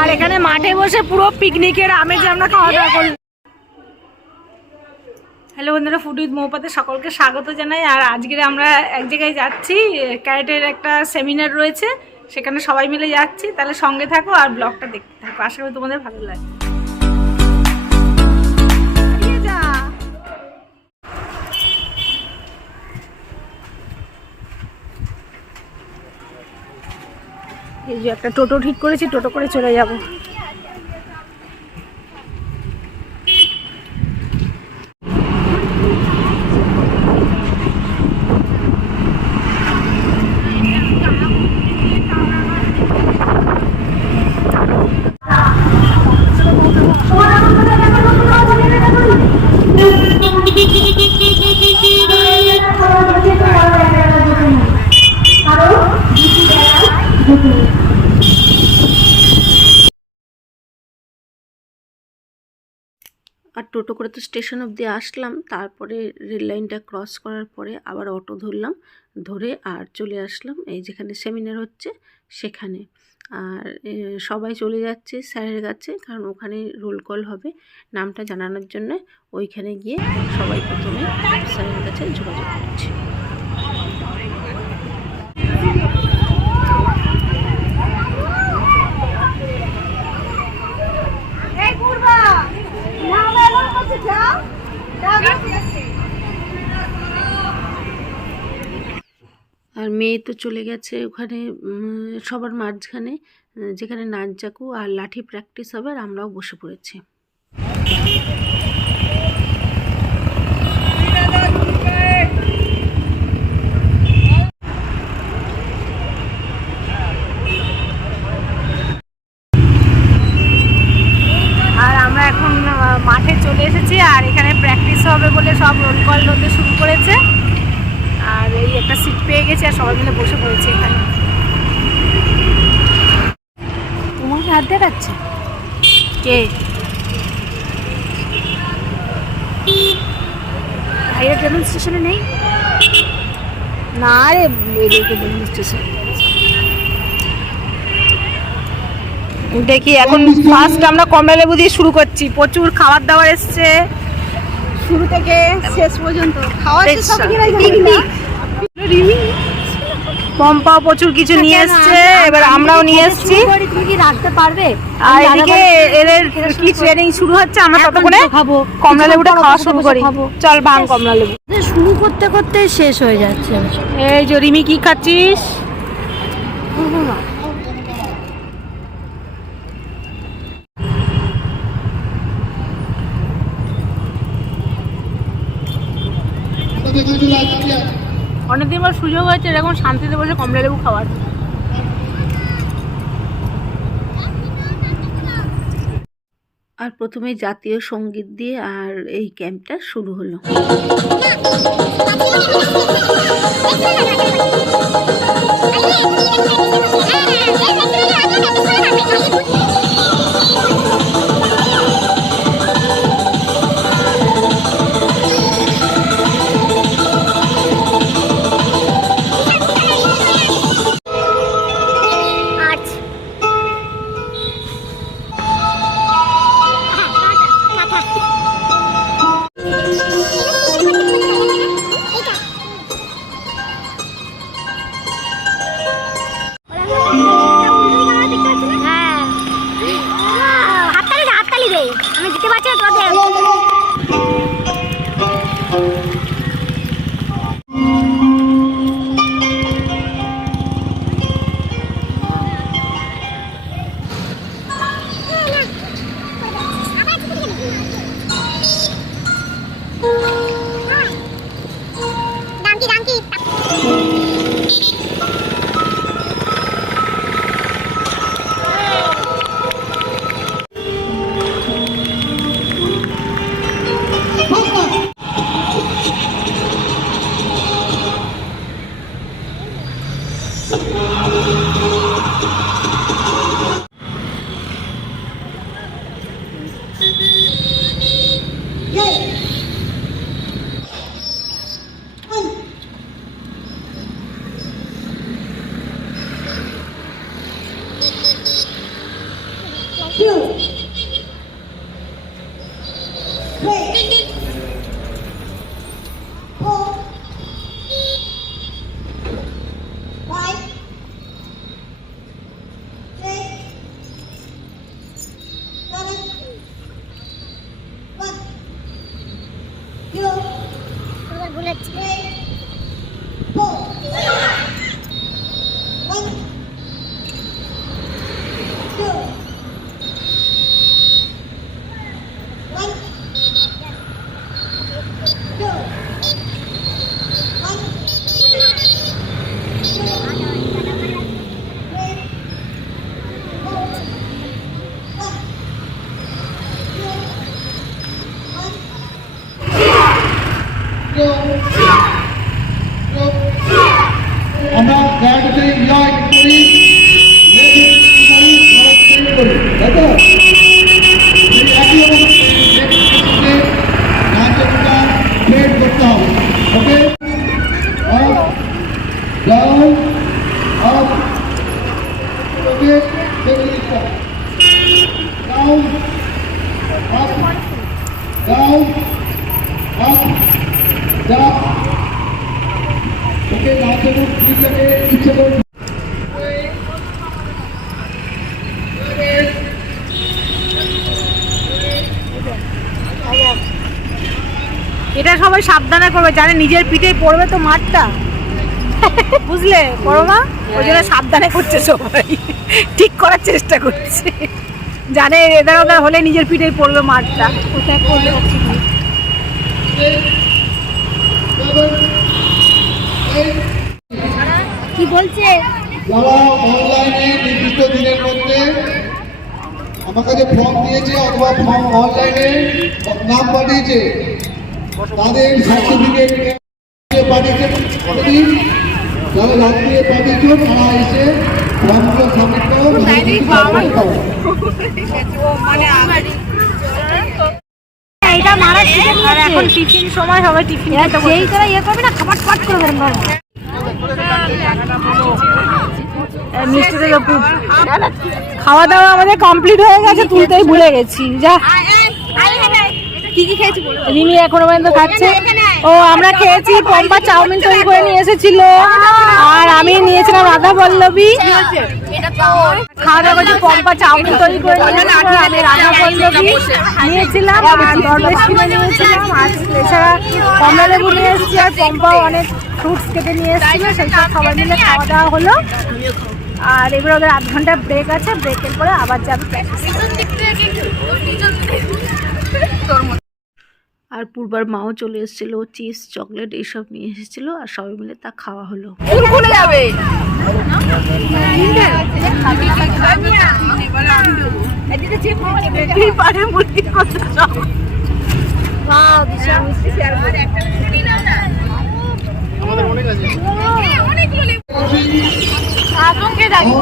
আর এখানে মাঠে বসে পুরো পিকনিকের আমেজ আমরা খাওয়া দাওয়া করি হ্যালো বন্ধুরা ফুড উইথ মৌপাতে সকলকে স্বাগত জানাই। আর আজকের আমরা এক জায়গায় যাচ্ছি, ক্যারেটের একটা সেমিনার রয়েছে, সেখানে সবাই মিলে যাচ্ছি। তাহলে সঙ্গে থাকো আর ব্লগটা দেখতে থাকো। আশা করি তোমাদের ভালো লাগে এই যে একটা টোটো ঠিক করেছি টোটো করে চলে যাব। আর টোটো করে তো স্টেশন অবধি আসলাম। তারপরে রেল লাইনটা ক্রস করার পরে আবার অটো ধরলাম, ধরে আর চলে আসলাম। এই যেখানে সেমিনার হচ্ছে, সেখানে। আর সবাই চলে যাচ্ছে স্যারের কাছে, কারণ ওখানে রোল কল হবে নামটা জানানোর জন্য। ওইখানে গিয়ে সবাই প্রথমে স্যারের কাছে যোগাযোগ করছে। আর মেয়ে তো চলে গেছে ওখানে সবার মাঝখানে, যেখানে নাচ জাকু আর লাঠি প্র্যাকটিস হবে আর আমরাও বসে পড়েছি আর আমরা এখন আহ, মাঠে চলে এসেছি আর এখানে প্র্যাকটিস হবে বলে সব রোল কল হতে শুরু করেছে। আর এই একটা সিট পেয়ে গেছে আর সবাই মিলে বসে পড়েছি এখানে। তোমাকে হাত দেখাচ্ছে? কে? ভাইয়ের ডেমনস্ট্রেশনে নেই? না রে এদিকে ডেমনস্ট্রেশন দেখি এখন ফার্স্ট আমরা কমলা লেবু দিয়ে শুরু করছি। প্রচুর খাবার দাবার এসছে। শুরু থেকে শেষ পর্যন্ত। খাওয়া পম্পাও প্রচুর কিছু নিয়ে এসছে। এবার আমরাও নিয়ে এসছি। তুমি কি রাখতে পারবে? আর এদিকে এদের কি ট্রেনিং শুরু হচ্ছে আমরা ততক্ষণে খাব কমলা লেবুটা খাওয়া শুরু করি। চল ভাঙ কমলা লেবু। শুরু করতে করতে শেষ হয়ে যাচ্ছে। এই যে রিমি কি খাচ্ছিস? অনেকদিন বার সুযোগ হয়েছে এরকম শান্তিতে বসে কমলা লেবু খাওয়ার। আর প্রথমে জাতীয় সংগীত দিয়ে আর এই ক্যাম্পটা শুরু হলো। এটা সবাই সাবধানে করবে। জানে নিজের পিঠেই পড়বে তো মাঠটা। বুঝলে? বড় মা। ওই জন্য সাবধানে করছে সবাই। ঠিক করার চেষ্টা করছে। জানে এদার ওদার হলে নিজের পিঠেই পড়বে মাঠটা। কোথায় পড়বে কি বলছে? আমার কাছে ফর্ম দিয়েছে অথবা ফর্ম অনলাইনে নাম পাঠিয়েছে তাদের সার্টিফিকেট পাঠিয়েছে যারা রাত্রে পাঠিয়েছ তারা এসে ফর্মগুলো সাবমিট করো এটা মারা শিখে আর এখন টিফিন সময় সবাই টিফিন খেতে বসে যেই তোরা ইয়ে করবে না খাবার পাট করে দেবেন ঘরে মিষ্টি থেকে। খাওয়া দাওয়া আমাদের কমপ্লিট হয়ে গেছে তুলতেই ভুলে গেছি যা কি কি খেয়েছি রিমি এখনও পর্যন্ত খাচ্ছে। ও আমরা খেয়েছি পম্পা চাউমিন তৈরি করে নিয়ে এসেছিল। আর আমি নিয়েছিলাম রাধা পল্লবী। খাওয়া দাওয়া করছি পম্পা চাউমিন তৈরি করে আমি রাধা পল্লবী নিয়েছিলাম। আর দরবেশ কিনে নিয়েছিলাম আর এছাড়া কমলা লেবু নিয়ে এসেছি আর পম্পাও অনেক ফ্রুটস কেটে নিয়ে এসেছিল মিলে খাওয়া দাওয়া হলো। আর এবার ওদের আধ ঘণ্টা ব্রেক আছে ব্রেকের পরে আবার যাবে। আর পূর্বার মাও চলে এসেছিল চিপস চকলেট এইসব নিয়ে এসেছিল আর সবাই মিলে তা খাওয়া হলো।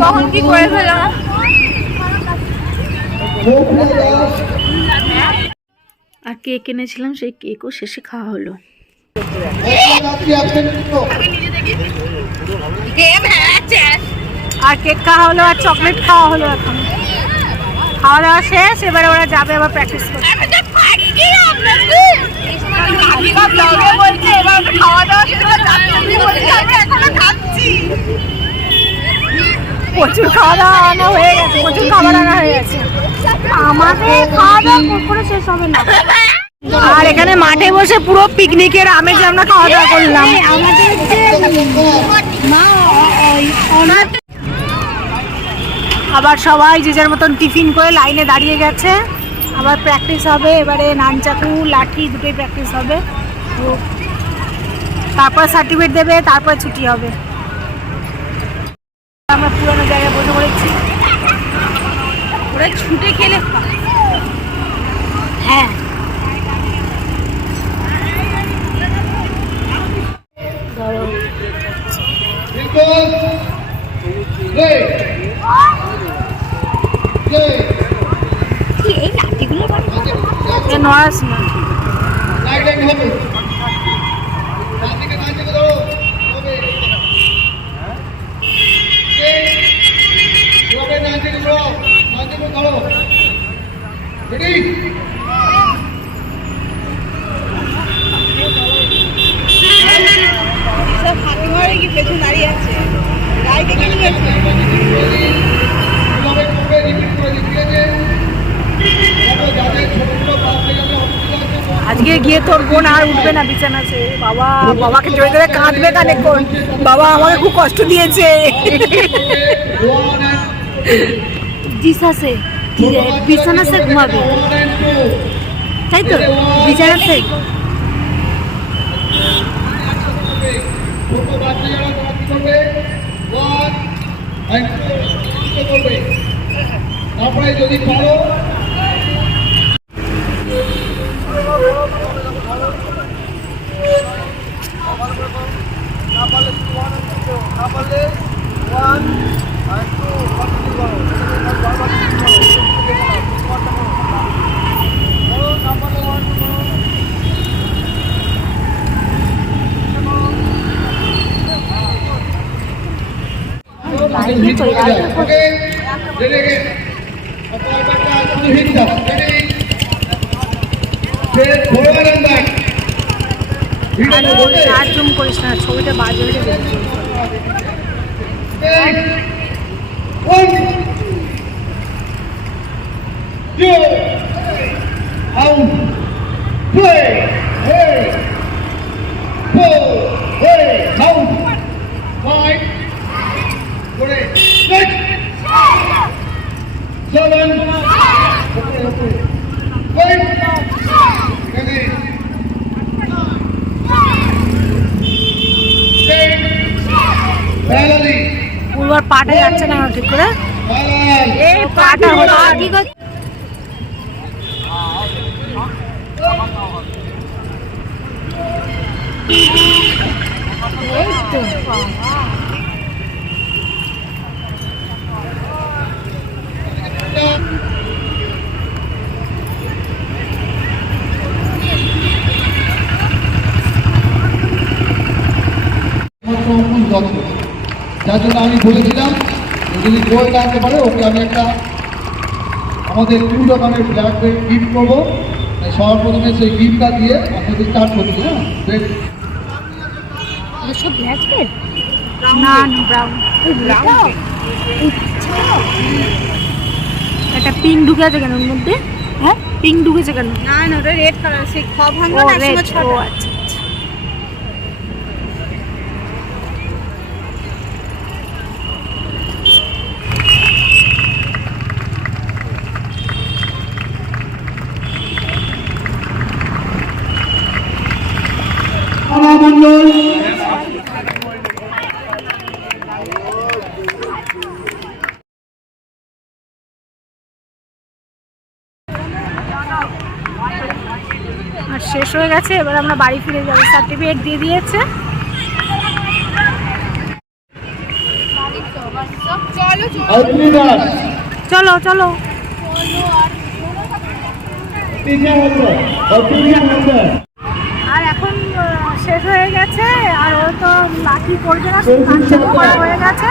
কখন কি করে ফেলাম আর কেক এনেছিলাম সেই কেকও শেষে খাওয়া হলো। আর কেক খাওয়া হলো আর চকলেট খাওয়া হলো এখন। খাওয়া দাওয়া শেষ এবারে ওরা যাবে আবার প্র্যাকটিস করতে। প্রচুর খাওয়া দাওয়া আনা হয়ে গেছে প্রচুর খাবার আনা হয়ে গেছে। আমাদের খাওয়া দাওয়া করে শেষ হবে না। আর এখানে মাঠে বসে পুরো পিকনিকের আমেজে আমরা খাওয়া দাওয়া করলাম আমাদের যে আবার সবাই যে যার মতন টিফিন করে লাইনে দাঁড়িয়ে গেছে। আবার প্র্যাকটিস হবে এবারে নানচাকু লাঠি দুটোই প্র্যাকটিস হবে। তো তারপর সার্টিফিকেট দেবে তারপর ছুটি হবে। আমরা পুরোনো জায়গায় বসে পড়েছি। ওরা ছুটে খেলে হ্যাঁ কি এই লাঠিগুলো এ নড়াস না হয়ে যাবে অসুবিধা হচ্ছে আজকে গিয়ে তোর বোন আর উঠবে না বিছানাতে বাবা, বাবাকে জড়িয়ে ধরে কাঁদবে কানেক্ষণ বাবা আমাকে খুব কষ্ট দিয়েছে। ওয়ান অ্যান্ড জিসাসে বিছানাতে ঘুমাবে। ওয়ান অ্যান্ড টু তাই তো ওয়ান অ্যান্ড টু তারপরে না পারলে বাইরে চলে যাবে এন্ড ব্যাক আর জুম করিস না ছবিটা বাজে হয়ে যাবে One, two, out, play, hey, four, hey, out, five, parallel, পূর্বার পাটা যাচ্ছে না ঠিক করে. এই পাটা হলো কি করছে এই তো যার জন্য আমি বলেছিলাম যদি গোল্ড আনতে পারে ওকে আমি একটা আমাদের টু দোকানের ব্ল্যাক বেল্ট গিফট করব। তাই সবার প্রথমে সেই গিফটটা দিয়ে আপনাদের স্টার্ট করছি হ্যাঁ? বেল্ট ব্ল্যাক বেড না ব্রাউন ব্রাউন একটা পিঙ্ক ঢুকে আছে কেন ওর মধ্যে? হ্যাঁ? পিঙ্ক ঢুকেছে কেন? না না ওটা রেড কালার সেই খ ভাঙবো ও না আচ্ছা। আর শেষ হয়ে গেছে, এবার আমরা বাড়ি ফিরে যাব। সার্টিফিকেট দিয়ে দিয়েছে। চলো চলো। আর এখন শেষ হয়ে গেছে আর ও তো লাকি করবে না করা হয়ে গেছে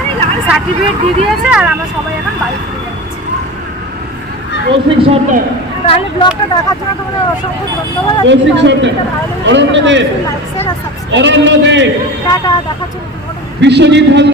সার্টিফিকেট দিয়ে দিয়েছে আর আমরা সবাই এখন বাড়ি ফিরে যাচ্ছি। তাহলে ব্লগটা দেখার জন্য তোমাদের অসংখ্য ধন্যবাদ ভালো লাগে অরণ্য তাহলে দেব, লাইক শেয়ার আর সাবস্ক্রাইব টাটা দেখার জন্য বিশ্বজিৎ